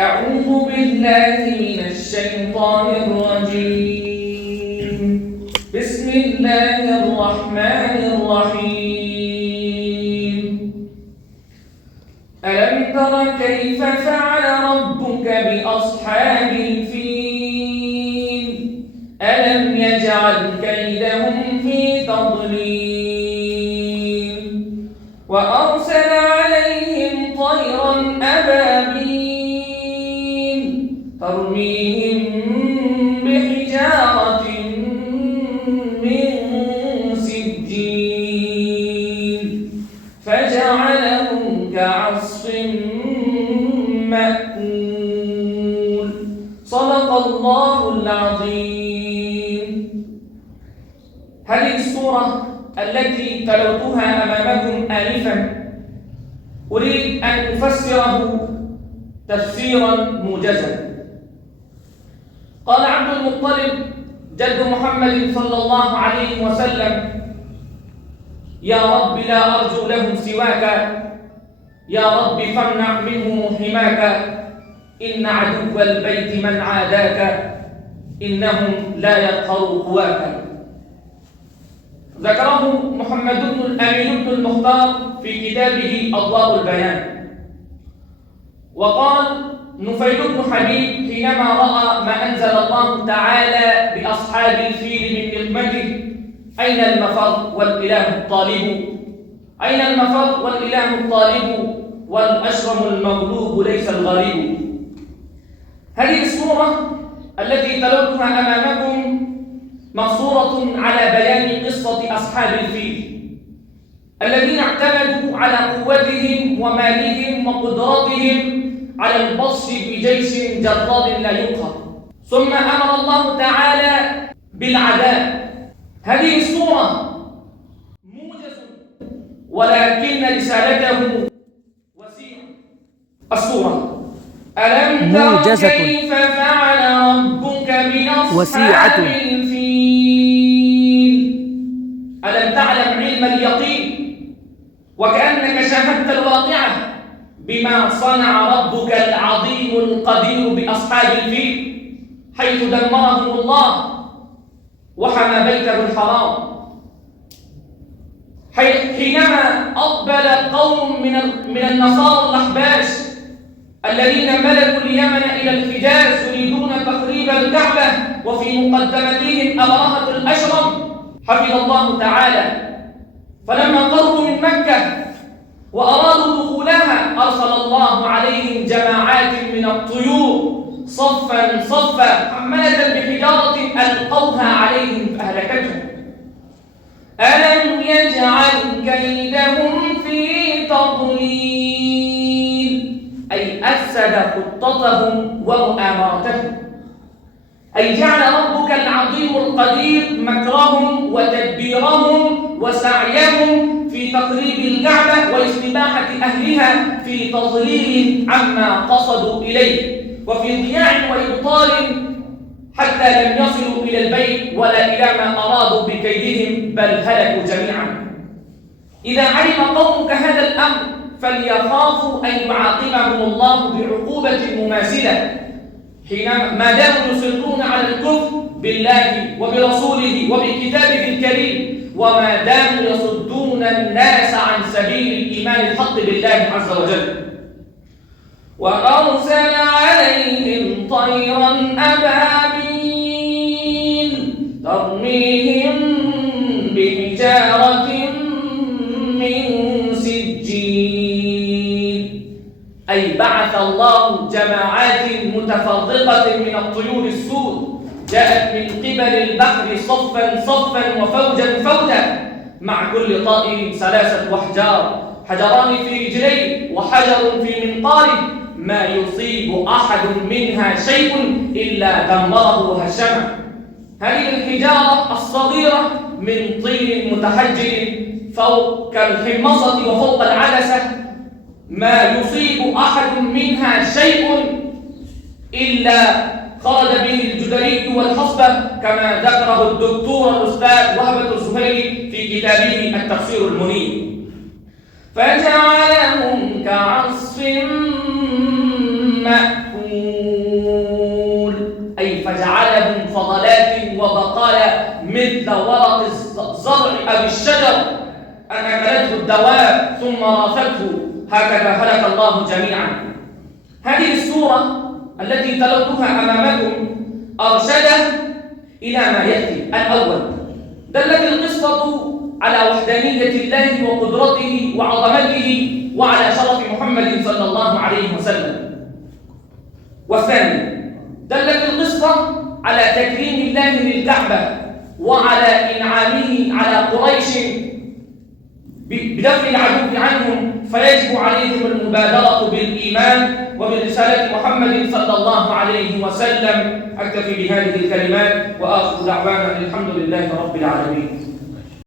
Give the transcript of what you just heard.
أعوذ بالله من الشيطان الرجيم. بسم الله الرحمن الرحيم. ألم تر كيف فعل ربك بأصحاب الفيل؟ ألم يجعل كيدهم في تضليل وأرسل عليهم طيرا أبابيل ترميهم بحجارة من سجيل فجعلهم كعصف مأكول. صدق الله العظيم. هذه السورة التي تلوتها أمامكم آنفا أريد أن أفسره تفسيرا موجزا. قال عبد المطلب جد محمد صلى الله عليه وسلم: يا رب لا أرجو لهم سواك، يا رب فامنع منهم حماك، إن عدو البيت من عاداك، إنهم لا يقهروا قواك. ذكره محمد بن الأمين بن المختار في كتابه أضواء البيان. وقال نفيل بن حبيب حينما رأى ما أنزل الله تعالى بأصحاب الفيل من نقمته: أين المفر والإله الطالب؟ أين المفر والإله الطالب؟ والأشرم المغلوب ليس الغريب. هذه السورة التي تلوتها أمامكم مقصورة على بيان قصة أصحاب الفيل الذين اعتمدوا على قوتهم ومالهم وقدرتهم على البطش بجيش جراد لا يقهر، ثم أمر الله تعالى بالعذاب. هذه السورة موجز ولكن رسالته وسيعة. السورة: ألم تر كيف فعل ربك بأصحاب الفيل؟ ألم تعلم علم اليقين وكأنك شاهدت الواقعة بما صنع ربك العظيم القدير بأصحاب الفيل، حيث دمرهم الله وحمى بيته الحرام، حينما أقبل قوم من النصارى الأحباش الذين ملكوا اليمن إلى الحجاز يريدون تخريب الكعبة، وفي مقدمتهم أبرهة الأشرم حفظ الله تعالى. فلما قربوا من مكة وأرادوا دخولها أرسل الله عليهم جماعات من الطيور صفا صفا حملة بحجارة ألقوها عليهم فأهلكتهم. ألم يجعل كيدهم في تضليل، أي أفسد خطتهم ومؤامرتهم، أي جعل ربك العظيم القدير مكرهم وتدبيرهم وسعيهم في تخريب الكعبة واستباحة أهلها في تضليل عما قصدوا إليه، وفي ضياع وإبطال حتى لم يصلوا إلى البيت ولا إلى ما أرادوا بكيدهم، بل هلكوا جميعا. إذا علم قومك هذا الأمر فليخافوا أن يعاقبهم الله بعقوبة مماثلة، حينما ما داموا يصرون على الكفر بالله وبرسوله وبكتابه الكريم، وما داموا يصدون الناس عن سبيل الإيمان الحق بالله عز وجل. وأرسل عليهم طيرا أبابيل ترميهم بحجارة من سجيل، أي بعث الله جماعات متفرقة من الطيور السود جاءت من قبل البحر صفا صفا وفوجا فوجا، مع كل طائر 3 أحجار، حجران في رجليه وحجر في منقاره، ما يصيب أحد منها شيء إلا دمره وهشمه. هذه الحجارة الصغيرة من طين متحجر فوق الحمصة وفوق العدسة، ما يصيب أحد منها شيء إلا خرج به الجدري والحصبة، كما ذكره الدكتور الأستاذ وهبة الزهيري في كتابه التفسير المنير. فجعلهم كعصف مأكول. أو الشجر أن أكلته الدواب ثم رافته، هكذا هلك الله جميعا. هذه السورة التي تلوتها أمامكم أرشد إلى ما يأتي. الأول، دلت القصة على وحدانية الله وقدرته وعظمته وعلى شرف محمد صلى الله عليه وسلم. والثاني، دلت القصة على تكريم الله للكعبة وعلى إنعامه على قريش بدفع العدو عنهم، فيجب عليهم المبادرة بالإيمان وبرسالة محمد صلى الله عليه وسلم. أكتفي بهذه الكلمات وآخر دعوانا الحمد لله رب العالمين.